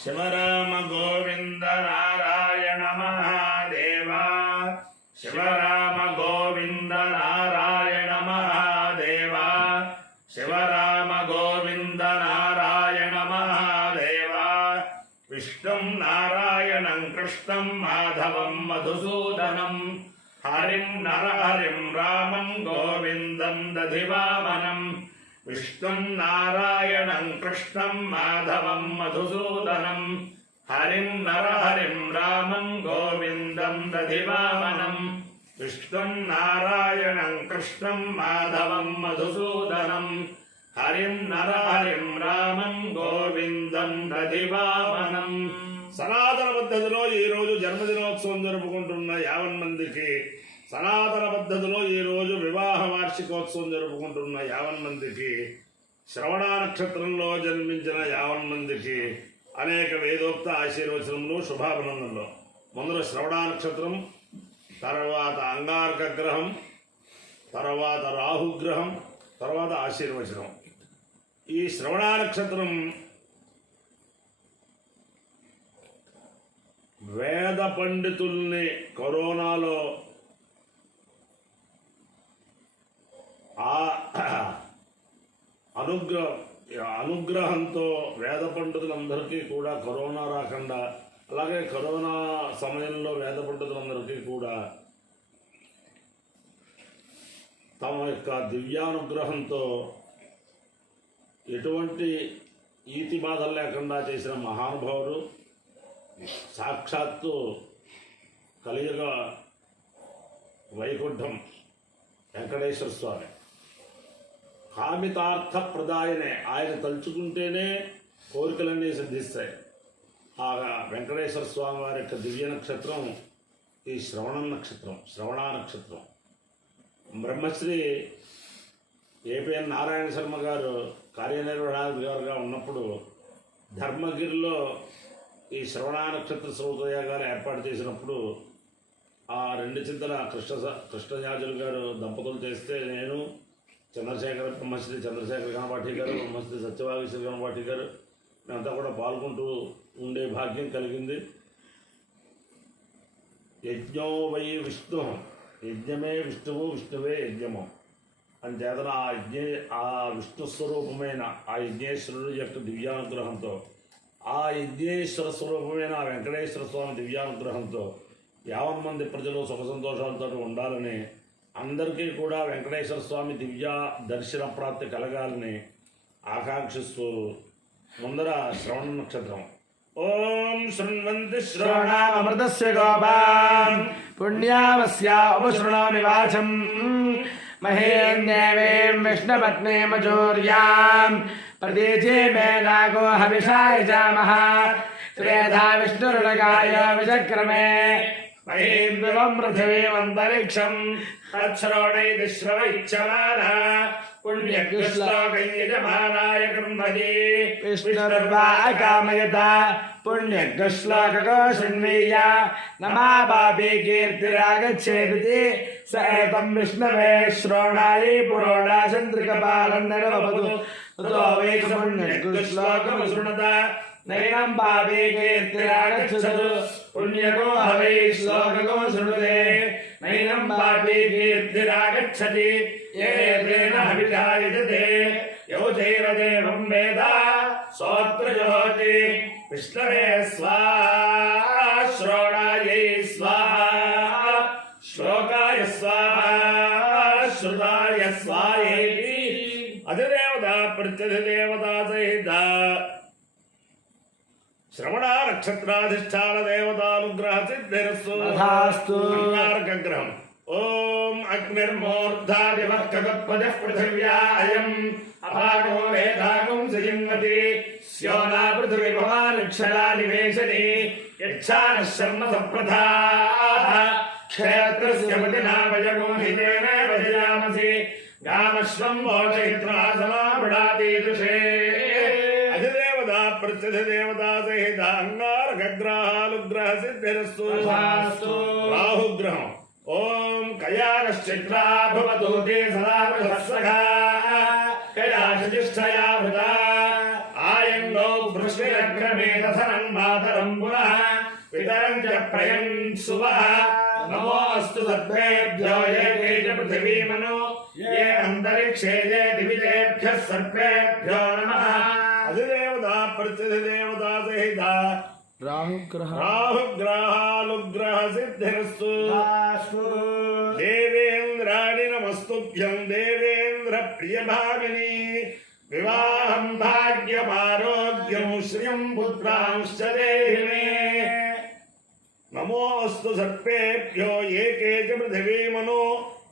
शिव राम गोविंद नारायण महादेव शिव राम गोविंद नारायण महादेव शिव राम गोविंद नारायण महादेव विष्णुं नारायणं कृष्णं माधवं मधुसूदनं हरिं नरहरिं रामं गोविन्दं दधिवामनं विष्णुं नारायणं कृष्णं माधवं मधुसूदनं हरिं नरहरिं रामं गोविन्दं दधिवामनं विष्णुं नारायणं कृष्णं माधवं मधुसूदनं हरिं नरहरिं रामं गोविन्दं दधिवामनं సనాతన పద్ధతిలో ఈరోజు జన్మదినోత్సవం జరుపుకుంటున్న 50 మందికి, సనాతన పద్ధతిలో ఈరోజు వివాహ వార్షికోత్సవం జరుపుకుంటున్న 50 మందికి, శ్రవణ నక్షత్రంలో జన్మించిన 50 మందికి అనేక వేదోక్త ఆశీర్వచనములు, శుభాభినందనలు. ముందర శ్రవణ నక్షత్రం, తర్వాత అంగారక గ్రహం, తర్వాత రాహుగ్రహం, తర్వాత ఆశీర్వచనం. ఈ శ్రవణ నక్షత్రం వేద పండితుల్ని కరోనాలో అనుగ్రహంతో వేద పండితులందరికీ కూడా కరోనా రాకుండా, అలాగే కరోనా సమయంలో వేద పండితులందరికీ కూడా తమ యొక్క దివ్యానుగ్రహంతో ఎటువంటి ఈతి బాధలు లేకుండా చేసిన మహానుభావుడు సాక్షాత్తు కలియుగ వైకుంఠం వెంకటేశ్వర స్వామి. కామితార్థ ప్రదాయనే, ఆయన తలుచుకుంటేనే కోరికలన్నీ సిద్ధిస్తాయి. ఆ వెంకటేశ్వర స్వామి వారి యొక్క దివ్య నక్షత్రం ఈ శ్రవణ నక్షత్రం. బ్రహ్మశ్రీ ఏపీఎన్ నారాయణ శర్మ గారు కార్యనిర్వహణాధికారిగా ఉన్నప్పుడు ధర్మగిరిలో ఈ శ్రవణ నక్షత్ర శ్రోతయాగాలు ఏర్పాటు చేసినప్పుడు ఆ 2 చింతల కృష్ణయాజులు గారు దంపతులు చేస్తే నేను బ్రహ్మశ్రీ చంద్రశేఖర గణపాఠి గారు, బ్రహ్మశ్రీ సత్యవాగీశ్వర గణపాఠి గారు మేమంతా కూడా పాల్గొంటూ ఉండే భాగ్యం కలిగింది. యజ్ఞో వై విష్ణు, యజ్ఞమే విష్ణువు, విష్ణువే యజ్ఞము అని చేతన ఆ విష్ణు స్వరూపమైన ఆ యజ్ఞేశ్వరుడు యొక్క దివ్యానుగ్రహంతో, ఆ యజ్ఞేశ్వర స్వరూపమైన ఆ వెంకటేశ్వర స్వామి దివ్యానుగ్రహంతో 50 మంది ప్రజలు సుఖ సంతోషాలతో ఉండాలని, అందరికీ కూడా వెంకటేశ్వర స్వామి దివ్య దర్శన ప్రాప్తి కలగాలని ఆకాంక్షిస్తూ ముందర శ్రవణ నక్షత్రం. ఓం శృణ్వంతి శ్రవణామృతస్య గోపాన్ పుణ్యావస్య ఉపశృణోమి వాచం మహేన్దేవీం విష్ణుపత్నీమచూర్యాం ప్రదేశే మే నాగో హవిషాయ జామః త్రేధా విష్ణురుణగాయ విచక్రమే మహీం దివం పృథివీమంతరిక్షం తచ్శ్రవణైతి శ్రవైచ్చమానః పుణ్యశ్లోకయజమానాయ కృంభజే విష్ణుర్వా అకామయత పుణ్యశ్లోకో శృణ్వీయ నమాపాపి కీర్తిరాగచ్చేది స ఏతం విష్ణవే శ్రోణాయే పురోడాచంద్రికపాలన్నరవదు తతో వై పుణ్యశ్లోకం శృణుత నైనం పాపే కీర్తిరాగచ్చదు పుణ్యకో హవై శ్లోకో శృణుతే నైనం పాపే కీర్తిరాగచ్చతి ఏతేన హవిషాయజతే యౌచైరదేవం వేద సోత్రజోతి విష్ణవే స్వాహా శ్రోణాయై స్వాహా శ్లోకాయ స్వాహా శ్రుతాయ స్వాహేతి అధిదేవత ప్రత్యధిదేవతా సహిత శ్రవణ నక్షత్రాధిష్టాన దేవతానుగ్రహ సిద్ధిరస్తు. అంగారక గ్రహం. ఓం అగ్నిర్మూర్ధాదివర్కగత్పజః పృథివ్యా అయం అపాగో వేదాగం సజిన్వతి స్యోనా పృథివీ భవానిక్షరా నివేశని యచ్ఛానః శర్మ సప్రథాః క్షేత్రస్య పతినా వయగో హితేన వజయామసి గామశ్వం మోచయిత్రా సమాపడాతి దృశే. అధిదేవత ప్రత్యధిదేవతా సహిత అంగారక గ్రహాలుగ్రహ సిద్ధిరస్తు. రాహుగ్రహం. ఓం కయానశ్చిత్రా భవతు తే సదా వృషస్సఖా కయాశిష్ఠయా భృతా ఆయంగో వృష్టిరగ్రమే దసనం मातरं पुनः पितरं च प्रयन् सुवः नमोऽस्तु सर्वेभ्यो ये च पृथिवीमनो ये अन्तरिक्षे ये दिविजेभ्यः सर्वेभ्यो नमः अधिदेवता प्रत्यधिदेवता सहिता राहुग्रहालुग्रह सिद्धिरस्तु देवेन्द्राणि नमस्तुभ्यं देवेन्द्र प्रियभागिनी विवाहं भाग्यमारोग्यं श्रियं पुत्रांश्च देहि मे नमोऽस्तु सर्पेभ्यो ये के च पृथिवीमनो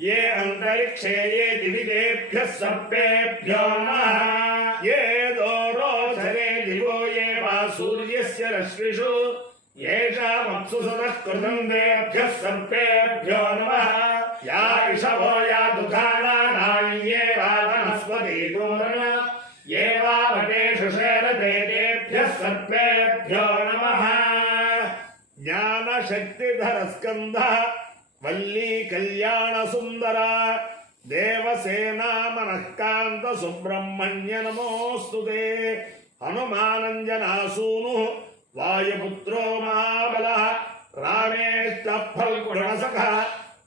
ये अन्तरिक्षे ये दिविदेभ्यः सर्पेभ्यो नमः ये दोरोचरे दिवो ये वा सूर्यस्य रश्मिषु येषामप्सु सदः कृतं तेभ्यः सर्पेभ्यो नमः या इषवो या दुःखानां ये वा वनस्पतिगोरण ये वा वटेषु शेरते तेभ्यः सर्पेभ्यो नमः ज्ञानशक्तिधरस्कन्धः वल्ली कल्याणसुन्दरा देवसेना मनःकान्त सुब्रह्मण्य नमोऽस्तु ते हनुमानञ्जनासूनुः वायुपुत्रो महाबलः रामेष्टः फल्गुणसखः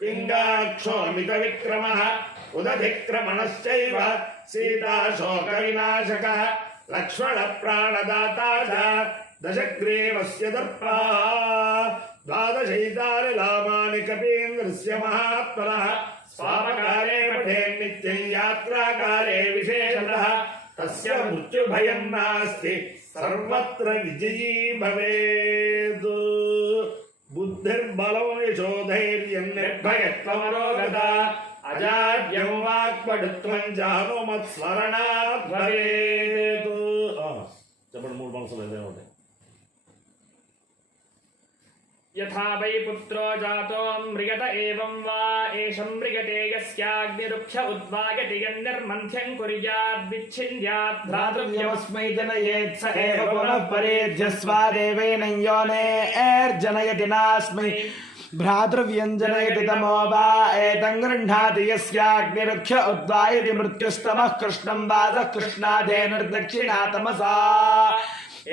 पिङ्गाक्षोऽमितविक्रमः उदधिक्रमणश्चैव सीताशोकविनाशकः लक्ष्मणप्राणदाता च दशग्रीवस्य दर्पः द्वादशैतानि लामानि कपीन्द्रस्य महात्मनः स्वापकाले पठेन्नित्यं यात्राकाले विशेषतः तस्य मृत्युभयं नास्ति सर्वत्र विजयी भवेत् बुद्धिर्बलं यशोधैर्यं निर्भयत्वमरोगता अजाड्यं वाक्पटुत्वं च हनुमत्स्मरणात् भवेत् చెప్పండి మూడు మనసులు ఏదే ఉంటాయి यथा वै पुत्रो जातो मृगत एवं वा एषं मृगते यस्याग्निरुक्ष उद्वागति यन्निर्मन्थ्यं कुर्याद् विच्छिन्द्यात् भ्रातृव्यमस्मै जनयेत् स एव पुनः परेध्यस्वादेवेन योनेर्जनयति नास्मै भ्रातृव्यञ्जनयति तमो वा एतं गृह्णाति यस्याग्निरुक्ष उद्वायति मृत्युस्तमः कृष्णं वासः कृष्णादेनुर्दक्षिणातमसा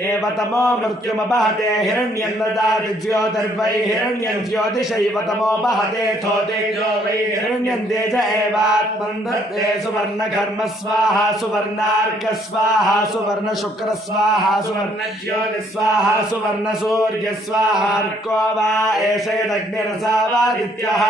एव तमो मृत्युमपहते हिरण्यं ददाति ज्योतिर्वै हिरण्यं ज्योतिषैव तमोपहते थोतेजो वै हिरण्यं तेज एवात्मन् दत्ते सुवर्णघर्म स्वाहा सुवर्णार्क स्वाहा सुवर्णशुक्र स्वाहा सुवर्णज्योति स्वाहा सुवर्णसूर्य स्वाहार्को वा एषैरग्निरसावादित्यः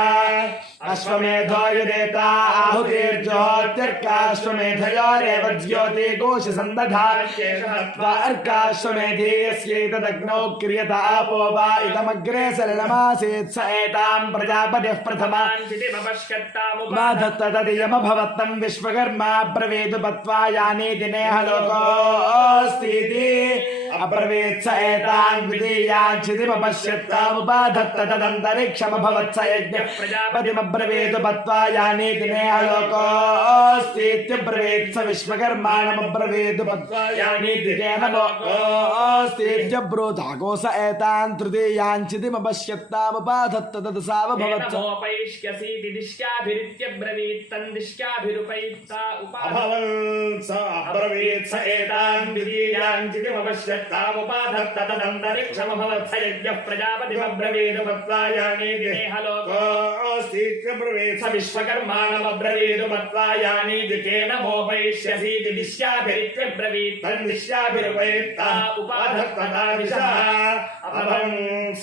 अश्वमेधो यदेता आहुतिर्ज्योतिर्काश्वमेधयोरेव ज्योतिकोशसन्दधात्येषः अर्काश्वमेधेयस्यैतदग्नौ क्रियत आपो वा इदमग्रे सलिलमासीत् स एतां प्रजापतिः प्रथमान्तिमपश्यत्तामुपाधत्त तदियमभवत्तं विश्वकर्मा ब्रवीतु पत्वा यानि दिनेह लोकोऽस्तीति अब्रवीत् स एतां द्वितीयाञ्चितिमपश्यत्तामुपाधत्त तदन्तरिक्षमभवत् स यज्ञः प्रजापतिमब्रवीतु पत्वा यानि दिनेह लोकोऽस्तीत्यब्रवीत् स विश्वकर्माणमब्रवीतु पत्वा यानि दिनेह ब्रूताकोस एतान् तृतीयाञ्चितिमपश्यत्तामुपाधत्त तदसावभवत् नमोपैष्यसीति दिश्याभिरित्यब्रवीत् तन्दिश्याभिरुपैत्ता अभवन् स अब्रवीत् स एतान् द्वितीयाञ्चितिमपश्यत्तामुपाधत्त तदन्तरिक्षमभवत् स यज्ञः प्रजापतिमब्रवीत् पत्वा यानि दिनेह लोकोऽस्तीत्यब्रवीत् स विश्वकर्माणमब्रवीत् पत्वा यानि दिकेन मोपैष्यसीति दिश्याभिरित्यब्रवीत् तन्दिश्याभिरुपैत्ता उपाधत्तदादिशः अभवं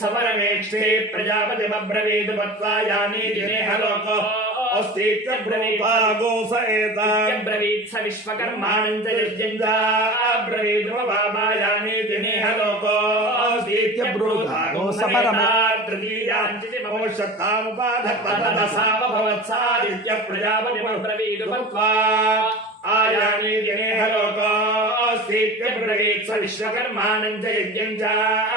सवरमेक्षे प्रजापतिमब्रवीत् पत्वा यानि दिनेह लोकोऽस्तीत्यब्रवीत् गोस एताब्रवीत् स विश्वकर्माणं च यज्ञं च अब्रवीत् वामा यानि दिनेह लोकोऽस्तीत्यब्रूता गोसपरमा तृतीयाञ्चितिमपश्यत्तामुपाधत्त तदसावभवत्सादित्यः प्रजापतिमब्रवीत् पत्वा आयानि दिनेह लोकोऽस्तीत्यब्रवीत् स विश्वकर्माणं च यज्ञं च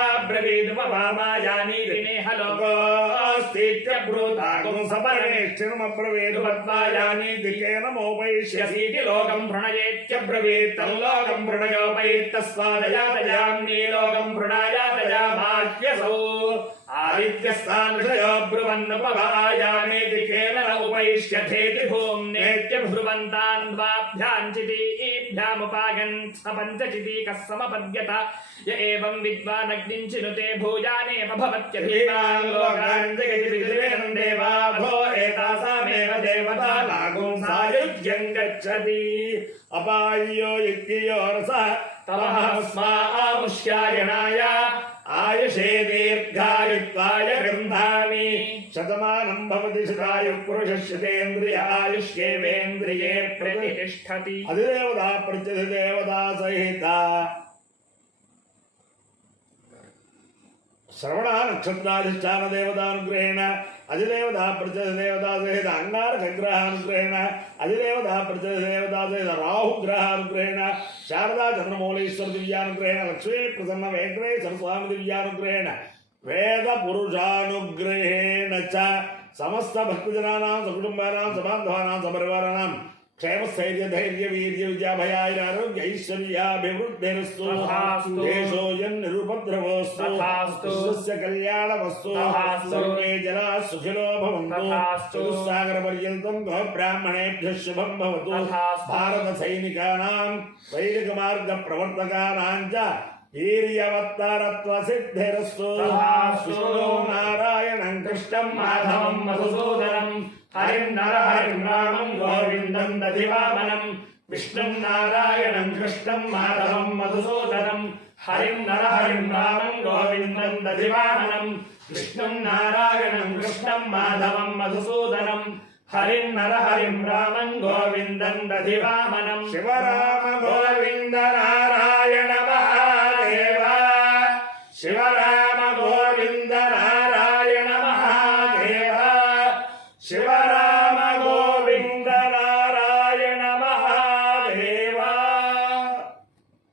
अब्रवीत् वामा यानि दिनेह लोकोऽस्तीत्यब्रूता सपरमेष्ठिनमब्रवीत् पत्वा यानि दिकेन मोपैष्यसीति लोकं प्रणयेत्यब्रवीत् तल्लोकं प्रणयोपैत्तस्मादयातयाम्नि लोकं प्रणयातयामाह्यसौ आदित्यस्तानृषयो ब्रुवन्नुपवायामेति केन न उपैष्यथेति भूम्नेत्यब्रुवन्तान् द्वाभ्याञ्चिति वीथीभ्यामुपागन् स पञ्चचितीकः समपद्यत य एवं विद्वानग्निं चिनुते भूयानेव भवत्यभिमान् लोकान् जगति विदुरेणं देवा भो एतासामेव देवता नागुं सायुज्यं गच्छति अपायो इत्यो रसः तमस्मामुष्यायणाय आयुषे दीर्घायुत्वाय गृह्णामि शतमानं भवति शतायुः पुरुषस्यतेन्द्रिय आयुष्येवेन्द्रिये प्रतिष्ठति अधिदेवता प्रत्यधिदेवता सहिता श्रवण नक्षत्राधिष्ठान देवतानुग्रहेण अधिदेवता प्रत्यधिदेवता सहित अंगारकग्रहानुग्रहेण अधिदेवता प्रत्यधिदेवता सहित राहुग्रहानुग्रहेण शारदा चंद्रमौलेश्वर दिव्यानुग्रहेण लक्ष्मी प्रसन्न वेंकटेश्वर स्वामी दिव्यानुग्रहेण वेद पुरुषानुग्रहेण च समस्त भक्तजनानां सकुटुंबानां सबान्धवानां सपरिवाराणां क्षेम स्थैर्य धैर्य वीर्य विद्याभयाय आरोग्य ऐश्वर्याभिवृद्धिरस्तु देशोऽयं निरुपद्रवोऽस्तु विश्वस्य कल्याणमस्तु सर्वे जनाः सुखिनो भवन्तु चतुस्सागरपर्यन्तं गोब्राह्मणेभ्यः शुभं भवतु भारतसैनिकानां वैदिकमार्गप्रवर्तकानां च वीर्यवत्तरत्वसिद्धिरस्तु विष्णु नारायणं कृष्णं माधवं मधुसूदनं हरिं नरहरिं रामं गोविन्दं दधिवामनं विष्णुं नारायणं कृष्णं माधवं मधुसूदनं हरिं नरहरिं रामं गोविन्दं दधिवामनं विष्णुं नारायणं कृष्णं माधवं मधुसूदनं हरिं नरहरिं रामं गोविन्दं दधिवामनं शिवराम गोविन्द नारायण